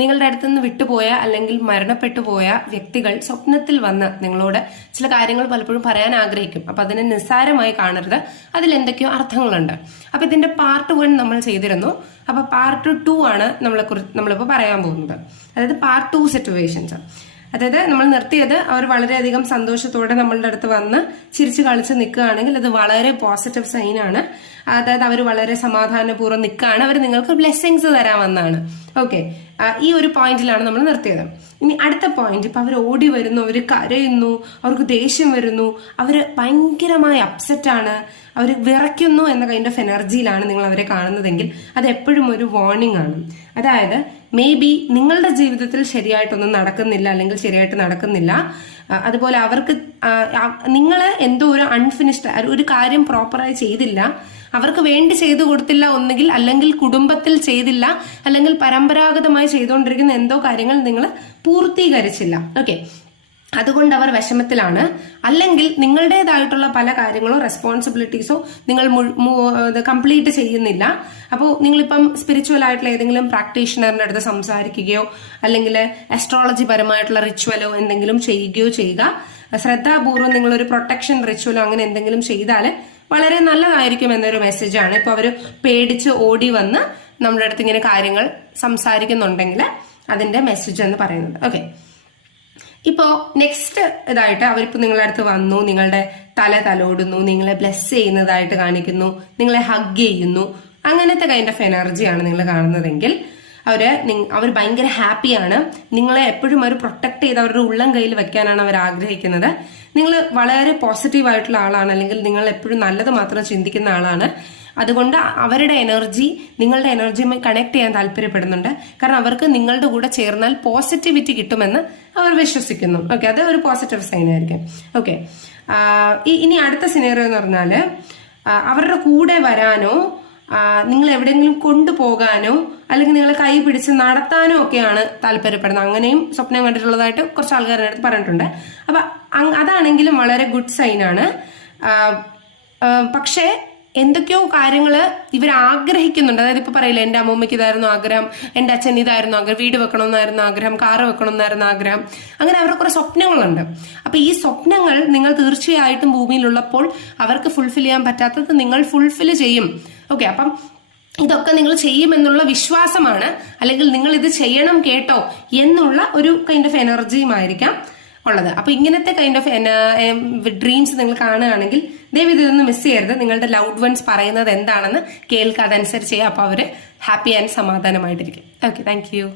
നിങ്ങളുടെ അടുത്ത് നിന്ന് വിട്ടുപോയ അല്ലെങ്കിൽ മരണപ്പെട്ടു പോയ വ്യക്തികൾ സ്വപ്നത്തിൽ വന്ന് നിങ്ങളോട് ചില കാര്യങ്ങൾ പലപ്പോഴും പറയാൻ ആഗ്രഹിക്കും. അപ്പൊ അതിനെ നിസ്സാരമായി കാണരുത്, അതിൽ എന്തൊക്കെയോ അർത്ഥങ്ങളുണ്ട്. അപ്പൊ ഇതിന്റെ പാർട്ട് 1 നമ്മൾ ചെയ്തിരുന്നു. അപ്പൊ പാർട്ട് 2 ആണ് നമ്മളിപ്പോ പറയാൻ പോകുന്നത്. അതായത് പാർട്ട് 2 സിറ്റുവേഷൻസ്. അതായത് നമ്മൾ നിർത്തിയത് അവർ വളരെയധികം സന്തോഷത്തോടെ നമ്മളുടെ അടുത്ത് വന്ന് ചിരിച്ചു കളിച്ച് നിൽക്കുകയാണെങ്കിൽ അത് വളരെ പോസിറ്റീവ് സൈൻ ആണ്. അതായത് അവർ വളരെ സമാധാനപൂർവ്വം നിൽക്കുകയാണ്, അവർ നിങ്ങൾക്ക് ബ്ലെസ്സിങ്സ് തരാൻ വന്നാണ്. ഓക്കെ, ഈ ഒരു പോയിന്റിലാണ് നമ്മൾ നിർത്തിയത്. ഇനി അടുത്ത പോയിന്റ്, ഇപ്പൊ അവർ ഓടി വരുന്നു, അവർ കരയുന്നു, അവർക്ക് ദേഷ്യം വരുന്നു, അവര് ഭയങ്കരമായി അപ്സെറ്റ് ആണ്, അവർ വിറയ്ക്കുന്നു എന്ന കൈൻഡ് ഓഫ് എനർജിയിലാണ് നിങ്ങൾ അവരെ കാണുന്നതെങ്കിൽ അത് എപ്പോഴും ഒരു വാർണിംഗ് ആണ്. അതായത് മേ ബി നിങ്ങളുടെ ജീവിതത്തിൽ ശരിയായിട്ടൊന്നും നടക്കുന്നില്ല, അല്ലെങ്കിൽ ശരിയായിട്ട് നടക്കുന്നില്ല. അതുപോലെ അവർക്ക് നിങ്ങൾ എന്തോ ഒരു അൺഫിനിഷ്ഡ് ഒരു കാര്യം പ്രോപ്പറായി ചെയ്തില്ല, അവർക്ക് വേണ്ടി ചെയ്തു കൊടുത്തില്ല ഒന്നുകിൽ, അല്ലെങ്കിൽ കുടുംബത്തിൽ ചെയ്തില്ല, അല്ലെങ്കിൽ പരമ്പരാഗതമായി ചെയ്തുകൊണ്ടിരിക്കുന്ന എന്തോ കാര്യങ്ങൾ നിങ്ങൾ പൂർത്തീകരിച്ചില്ല. ഓക്കെ, അതുകൊണ്ട് അവർ വിഷമത്തിലാണ്. അല്ലെങ്കിൽ നിങ്ങളുടേതായിട്ടുള്ള പല കാര്യങ്ങളോ റെസ്പോൺസിബിലിറ്റീസോ നിങ്ങൾ കംപ്ലീറ്റ് ചെയ്യുന്നില്ല. അപ്പോൾ നിങ്ങളിപ്പം സ്പിരിച്വൽ ആയിട്ടുള്ള ഏതെങ്കിലും പ്രാക്ടീഷണറിന്റെ അടുത്ത് സംസാരിക്കുകയോ അല്ലെങ്കിൽ അസ്ട്രോളജി പരമായിട്ടുള്ള റിച്വലോ എന്തെങ്കിലും ചെയ്യുകയോ ചെയ്യുക. ശ്രദ്ധാപൂർവ്വം നിങ്ങളൊരു പ്രൊട്ടക്ഷൻ റിച്വലോ അങ്ങനെ എന്തെങ്കിലും ചെയ്താൽ വളരെ നല്ലതായിരിക്കും എന്നൊരു മെസ്സേജാണ്. ഇപ്പൊ അവര് പേടിച്ച് ഓടി വന്ന് നമ്മുടെ അടുത്ത് ഇങ്ങനെ കാര്യങ്ങൾ സംസാരിക്കുന്നുണ്ടെങ്കിൽ അതിന്റെ മെസ്സേജ് എന്ന് പറയുന്നത്. ഓക്കെ, ഇപ്പോ നെക്സ്റ്റ് ഇതായിട്ട് അവരിപ്പോ നിങ്ങളുടെ അടുത്ത് വന്നു, നിങ്ങളുടെ തലോടുന്നു, നിങ്ങളെ ബ്ലെസ് ചെയ്യുന്നതായിട്ട് കാണിക്കുന്നു, നിങ്ങളെ ഹഗ് ചെയ്യുന്നു, അങ്ങനത്തെ കൈൻഡ് ഓഫ് എനർജിയാണ് നിങ്ങൾ കാണുന്നതെങ്കിൽ അവർ ഭയങ്കര ഹാപ്പിയാണ്. നിങ്ങളെ എപ്പോഴും അവർ പ്രൊട്ടക്ട് ചെയ്ത് അവരുടെ ഉള്ളം കയ്യിൽ വെക്കാനാണ് അവർ ആഗ്രഹിക്കുന്നത്. നിങ്ങൾ വളരെ പോസിറ്റീവ് ആയിട്ടുള്ള ആളാണ്, അല്ലെങ്കിൽ നിങ്ങൾ എപ്പോഴും നല്ലത് മാത്രം ചിന്തിക്കുന്ന ആളാണ്. അതുകൊണ്ട് അവരുടെ എനർജി നിങ്ങളുടെ എനർജിയുമായി കണക്ട് ചെയ്യാൻ താല്പര്യപ്പെടുന്നുണ്ട്. കാരണം അവർക്ക് നിങ്ങളുടെ കൂടെ ചേർന്നാൽ പോസിറ്റിവിറ്റി കിട്ടുമെന്ന് അവർ വിശ്വസിക്കുന്നു. ഓക്കെ, അത് ഒരു പോസിറ്റീവ് സൈൻ ആയിരിക്കും. ഓക്കെ, ഇനി അടുത്ത സിനാരിയോ എന്ന് പറഞ്ഞാല് അവരുടെ കൂടെ വരാനോ നിങ്ങൾ എവിടെയെങ്കിലും കൊണ്ടുപോകാനോ അല്ലെങ്കിൽ നിങ്ങളെ കൈ പിടിച്ച് നടത്താനോ ഒക്കെയാണ് താല്പര്യപ്പെടുന്നത്. അങ്ങനെയും സ്വപ്നം കണ്ടിട്ടുള്ളതായിട്ട് കുറച്ച് ആൾക്കാരുടെ അടുത്ത് പറഞ്ഞിട്ടുണ്ട്. അപ്പൊ അതാണെങ്കിലും വളരെ ഗുഡ് സൈൻ ആണ്. പക്ഷേ എന്തൊക്കെയോ കാര്യങ്ങള് ഇവർ ആഗ്രഹിക്കുന്നുണ്ട്. അതായത് ഇപ്പൊ പറയില്ല, എന്റെ അമ്മൂമ്മയ്ക്ക് ഇതായിരുന്നു ആഗ്രഹം, എന്റെ അച്ഛൻ ഇതായിരുന്നു ആഗ്രഹം, വീട് വെക്കണമെന്നായിരുന്നു ആഗ്രഹം, കാറ് വെക്കണമെന്നായിരുന്നു ആഗ്രഹം, അങ്ങനെ അവരുടെ കുറെ സ്വപ്നങ്ങളുണ്ട്. അപ്പൊ ഈ സ്വപ്നങ്ങൾ നിങ്ങൾ തീർച്ചയായിട്ടും ഭൂമിയിലുള്ളപ്പോൾ അവർക്ക് ഫുൾഫിൽ ചെയ്യാൻ പറ്റാത്തത് നിങ്ങൾ ഫുൾഫിൽ ചെയ്യും. ഓക്കെ, അപ്പം ഇതൊക്കെ നിങ്ങൾ ചെയ്യുമെന്നുള്ള വിശ്വാസമാണ്, അല്ലെങ്കിൽ നിങ്ങൾ ഇത് ചെയ്യണം കേട്ടോ എന്നുള്ള ഒരു കൈൻഡ് ഓഫ് എനർജിയുമായിരിക്കാം ഉള്ളത്. അപ്പൊ ഇങ്ങനത്തെ കൈൻഡ് ഓഫ് ഡ്രീംസ് നിങ്ങൾ കാണുകയാണെങ്കിൽ ദയവ് ഇതൊന്നും മിസ് ചെയ്യരുത്. നിങ്ങളുടെ ലൗഡ് വൺസ് പറയുന്നത് എന്താണെന്ന് കേൾക്കുക, അതനുസരിച്ച് ചെയ്യുക. അപ്പൊ അവര് ഹാപ്പി ആൻഡ് സമാധാനമായിട്ടിരിക്കും. Okay, thank U.